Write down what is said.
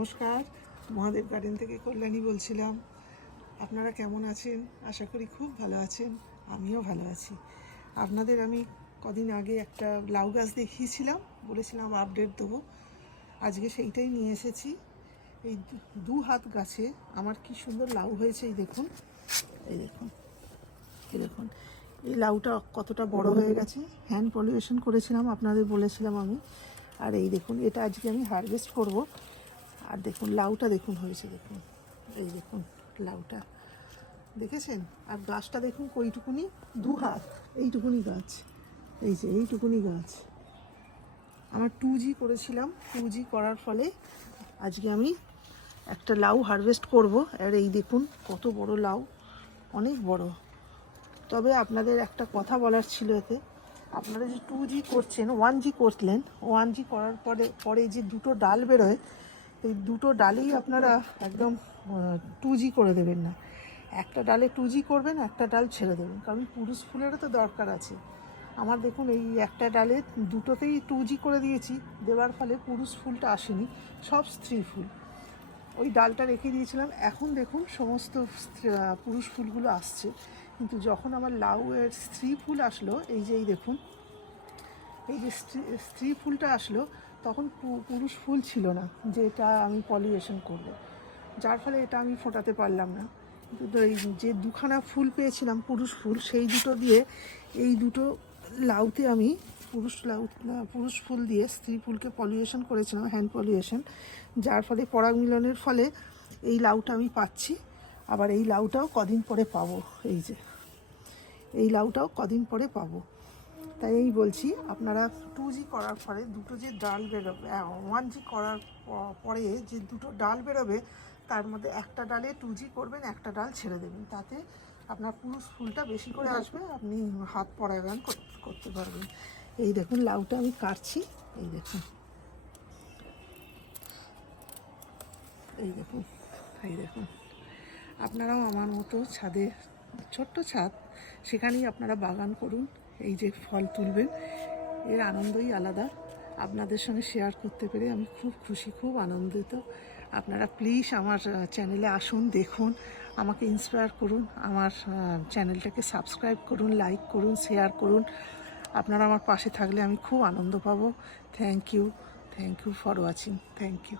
নমস্কার, মহাদেব গার্ডেন থেকে কল্যাণী বলছিলাম। আপনারা কেমন আছেন? আশা করি খুব ভালো আছেন, আমিও ভালো আছি। আপনাদের আমি কদিন আগে একটা লাউ গাছ দেখিয়েছিলাম, বলেছিলাম আপডেট দেবো। আজকে সেইটাই নিয়ে এসেছি। এই দু- হাত গাছে আমার কি সুন্দর লাউ হয়েছে, এই দেখুন। এই দেখুন এই দেখুন। এই লাউটা কতটা বড় হয়ে গেছে। হ্যান্ড পলিউশন করেছিলাম, আপনাদের বলেছিলাম আমি। আর এই দেখুন, এটা আজকে আমি হারভেস্ট করব। আর দেখুন, লাউটা দেখুন হয়েছে, দেখুন। এই দেখুন, লাউটা। দেখেছেন? আর গাছটা দেখুন কইটুকুনি, দু হাত। এইটুকুনি গাছ। এই যে, এইটুকুনি গাছ। আমার টু জি করেছিলাম। টু জি করার ফলে আজকে আমি একটা লাউ হারভেস্ট করব। আর এই দেখুন, কত বড় লাউ। অনেক বড়। তবে আপনাদের একটা কথা বলার ছিল এতে। আপনারা যে টু জি করছেন ওয়ান জি করলেন ওয়ান জি করার পরে পরে যে দুটো ডাল বেরোয় এই দুটো ডালেই আপনারা একদম টু জি করে দেবেন না। একটা ডালে টু জি করবেন, একটা ডাল ছেড়ে দেবেন। কারণ পুরুষ ফুলেরও তো দরকার আছে। আমার দেখুন, এই একটা ডালে দুটোতেই টু জি করে দিয়েছি, দেওয়ার ফলে পুরুষ ফুলটা আসেনি, সব স্ত্রী ফুল। ওই ডালটা রেখে দিয়েছিলাম। এখন দেখুন, সমস্ত পুরুষ ফুলগুলো আসছে। কিন্তু যখন আমার লাউ এর স্ত্রী ফুল আসলো, এই যে এই দেখুন, এই যে স্ত্রী ফুলটা আসলো তখন পুরুষ ফুল ছিল না যে এটা আমি পলিউশন করব। যার ফলে এটা আমি ফোটাতে পারলাম না। যে দুখানা ফুল পেয়েছিলাম, পুরুষ ফুল, সেই দুটো দিয়ে এই দুটো লাউতে আমি পুরুষ লাউ পুরুষ ফুল দিয়ে স্ত্রী ফুলকে পলিউশন করেছিলাম হ্যান্ড পলিউশন যার ফলে পরাগ মিলনের ফলে এই লাউটা আমি পাচ্ছি। আবার এই লাউটাও কদিন পরে পাবো, এই যে। এই লাউটাও কদিন পরে পাবো। তাই এই বলছি, আপনারা টু জি করার পরে, দুটো যে ডাল বেরোবে ওয়ান জি করার পরে যে দুটো ডাল বেরোবে, তার মধ্যে একটা ডালে টু জি করবেন, একটা ডাল ছেড়ে দেবেন। তাতে আপনার পুরুষ ফুলটা বেশি করে আসবে, আপনি হাত পরাগান কর- করতে পারবেন। এই দেখুন, লাউটা আমি কাটছি। এই দেখুন। এই দেখুন এই দেখুন। আপনারাও আমার মতো ছাদে, ছোট্ট ছাদ, সেখানেই আপনারা বাগান করুন। এই যে ফল তুলবেন এর আনন্দই আলাদা। আপনাদের সঙ্গে শেয়ার করতে পেরে আমি খুব খুশি, খুব আনন্দিত। আপনারা প্লিজ আমার চ্যানেলে আসুন, দেখুন, আমাকে ইন্সপায়ার করুন, আমার চ্যানেলটাকে সাবস্ক্রাইব করুন লাইক করুন শেয়ার করুন। আপনারা আমার পাশে থাকলে আমি খুব আনন্দ পাবো। Thank you thank you for watching thank you